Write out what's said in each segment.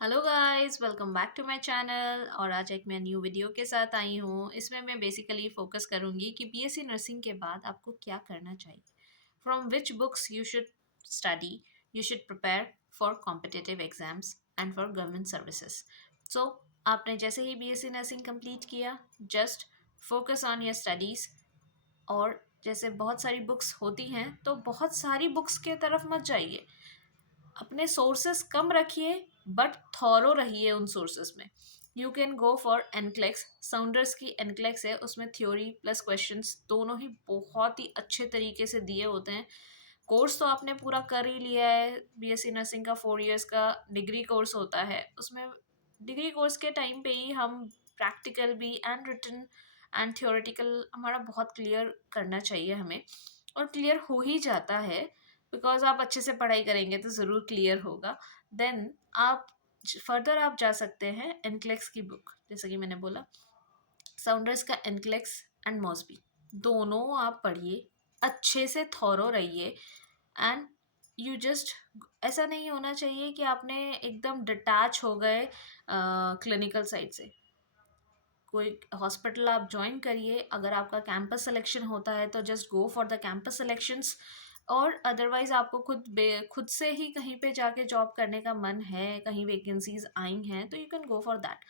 Hello guys, welcome back to my channel. और आज एक मैं न्यू वीडियो के साथ आई हूँ। इसमें मैं बेसिकली फोकस करूँगी कि बीएससी नर्सिंग के बाद आपको क्या करना चाहिए। From which books you should study, you should prepare for competitive exams and for government services. So आपने जैसे ही बीएससी नर्सिंग कंप्लीट किया, just focus on your studies. और जैसे बहुत सारी बुक्स होती हैं तो बहुत सारी बुक्स के तरफ मत जाइए। अपने सोर्सेस कम रखिए बट थॉरो रहिए उन सोर्सेस में। You can go for NCLEX. Saunders की एनक्लेक्स है, उसमें थ्योरी प्लस क्वेश्चंस दोनों ही बहुत ही अच्छे तरीके से दिए होते हैं। कोर्स तो आपने पूरा कर ही लिया है। बीएससी नर्सिंग का 4 इयर्स का डिग्री कोर्स होता है। उसमें डिग्री कोर्स के टाइम पे ही हम प्रैक्टिकल भी एंड रिटन एंड थ्योरेटिकल हमारा बहुत क्लियर करना चाहिए हमें, और क्लियर हो ही जाता है। बिकॉज आप अच्छे से पढ़ाई करेंगे तो ज़रूर क्लियर होगा। देन आप फर्दर आप जा सकते हैं एनक्लेक्स की बुक, जैसे कि मैंने बोला साउंडर्स का एनक्लेक्स एंड मॉस्बी, दोनों आप पढ़िए, अच्छे से थॉरो रहिए। एंड यू जस्ट, ऐसा नहीं होना चाहिए कि आपने एकदम डिटैच हो गए क्लिनिकल साइड से। कोई हॉस्पिटल आप ज्वाइन करिए, अगर आपका कैंपस सिलेक्शन होता है तो just go for the campus selections. और अदरवाइज आपको खुद से ही कहीं पे जाके जॉब करने का मन है, कहीं वैकेंसीज आई हैं तो you can go for that.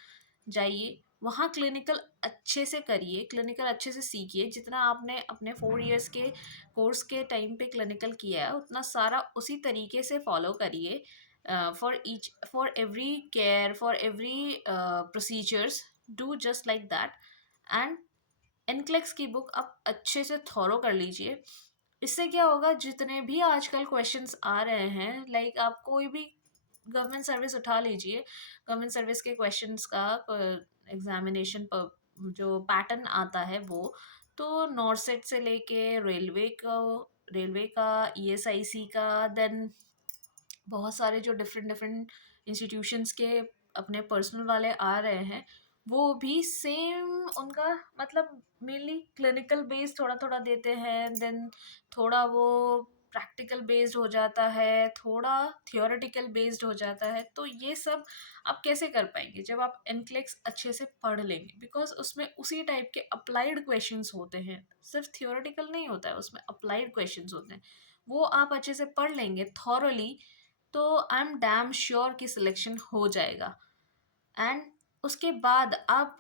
जाइए वहाँ क्लिनिकल अच्छे से करिए, क्लिनिकल अच्छे से सीखिए। जितना आपने अपने 4 इयर्स के कोर्स के टाइम पे क्लिनिकल किया है उतना सारा उसी तरीके से फॉलो करिए। For every care, for every procedures, do just like that. And NCLEX की बुक आप अच्छे से थॉरो कर लीजिए। इससे क्या होगा, जितने भी आजकल क्वेश्चंस आ रहे हैं, लाइक आप कोई भी गवर्नमेंट सर्विस उठा लीजिए, गवर्नमेंट सर्विस के क्वेश्चंस का एग्जामिनेशन जो पैटर्न आता है वो तो नॉर्सेट से लेके रेलवे का ईएसआईसी का, देन बहुत सारे जो डिफरेंट डिफरेंट इंस्टीट्यूशंस के अपने पर्सनल वाले आ रहे हैं, वो भी सेम उनका मतलब मेनली क्लिनिकल बेस्ड थोड़ा थोड़ा देते हैं। देन थोड़ा वो प्रैक्टिकल बेस्ड हो जाता है, थोड़ा थियोरेटिकल बेस्ड हो जाता है। तो ये सब आप कैसे कर पाएंगे जब आप एनक्लेक्स अच्छे से पढ़ लेंगे, बिकॉज उसमें उसी टाइप के अप्लाइड क्वेश्चंस होते हैं, सिर्फ थियोरेटिकल नहीं होता है, उसमें अप्लाइड क्वेश्चंस होते हैं। वो आप अच्छे से पढ़ लेंगे थॉरली तो आई एम डैम श्योर कि सिलेक्शन हो जाएगा। एंड उसके बाद आप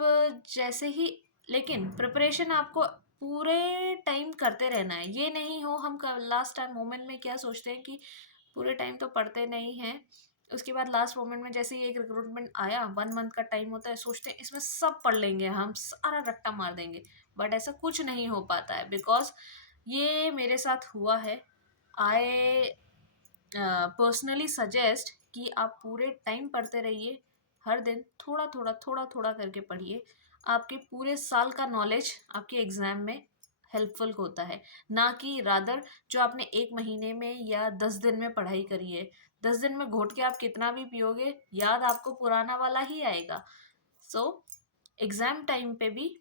जैसे ही, लेकिन प्रिपरेशन आपको पूरे टाइम करते रहना है। ये नहीं हो हम लास्ट टाइम मोमेंट में क्या सोचते हैं कि पूरे टाइम तो पढ़ते नहीं हैं, उसके बाद लास्ट मोमेंट में जैसे ही एक रिक्रूटमेंट आया, 1 मंथ का टाइम होता है, सोचते हैं इसमें सब पढ़ लेंगे, हम सारा रट्टा मार देंगे। बट ऐसा कुछ नहीं हो पाता है, बिकॉज ये मेरे साथ हुआ है। आई पर्सनली सजेस्ट कि आप पूरे टाइम पढ़ते रहिए, हर दिन थोड़ा थोड़ा करके पढ़िए। आपके पूरे साल का नॉलेज आपके एग्ज़ाम में हेल्पफुल होता है, ना कि रादर जो आपने 1 महीने में या 10 दिन में पढ़ाई करी है। 10 दिन में घोट के आप कितना भी पियोगे, याद आपको पुराना वाला ही आएगा। सो एग्ज़ाम टाइम पे भी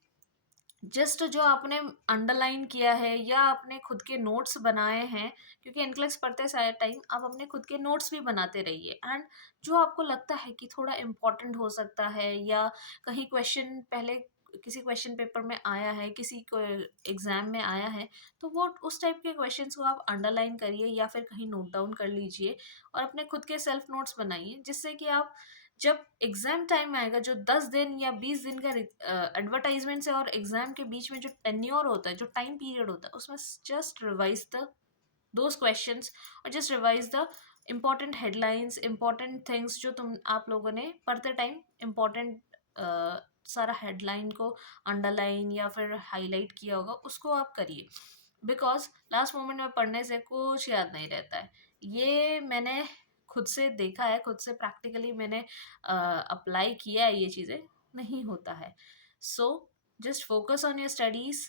जस्ट जो आपने अंडरलाइन किया है या आपने खुद के नोट्स बनाए हैं, क्योंकि एनक्लेक्स पढ़ते सारे टाइम आप अपने खुद के नोट्स भी बनाते रहिए। एंड जो आपको लगता है कि थोड़ा इम्पोर्टेंट हो सकता है, या कहीं क्वेश्चन पहले किसी क्वेश्चन पेपर में आया है, किसी को एग्जाम में आया है, तो वो उस टाइप के क्वेश्चंस को आप अंडरलाइन करिए या फिर कहीं नोट डाउन कर लीजिए और अपने खुद के सेल्फ नोट्स बनाइए, जिससे कि आप जब एग्जाम टाइम आएगा, जो 10 दिन या 20 दिन का एडवर्टाइजमेंट से और एग्जाम के बीच में जो टेन्योर होता है, जो टाइम पीरियड होता है, उसमें just revise the those questions, और just revise the important headlines, important things जो आप लोगों ने पढ़ते टाइम इम्पॉर्टेंट सारा हेडलाइन को अंडरलाइन या फिर हाईलाइट किया होगा, उसको आप करिए। बिकॉज लास्ट मोमेंट में पढ़ने से कुछ याद नहीं रहता है। ये मैंने खुद से देखा है, खुद से प्रैक्टिकली मैंने अप्लाई किया है, ये चीज़ें नहीं होता है। So just focus on your studies,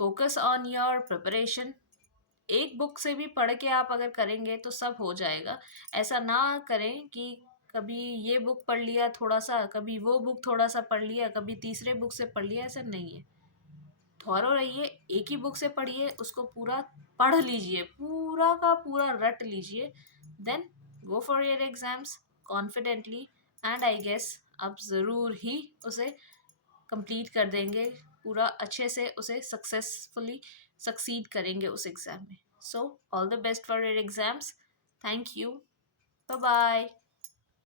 focus on your preparation. एक बुक से भी पढ़ के आप अगर करेंगे तो सब हो जाएगा। ऐसा ना करें कि कभी ये बुक पढ़ लिया थोड़ा सा, कभी वो बुक थोड़ा सा पढ़ लिया, कभी तीसरे बुक से पढ़ लिया, ऐसा नहीं है। थॉरो रहिए, एक ही बुक से पढ़िए, उसको पूरा पढ़ लीजिए, पूरा का पूरा रट लीजिए। Then go for your exams confidently and I guess आप ज़रूर ही उसे कंप्लीट कर देंगे, पूरा अच्छे से उसे सक्सेसफुली सक्सीड करेंगे उस एग्ज़ाम में। So all the best for your exams. Thank you. Bye bye.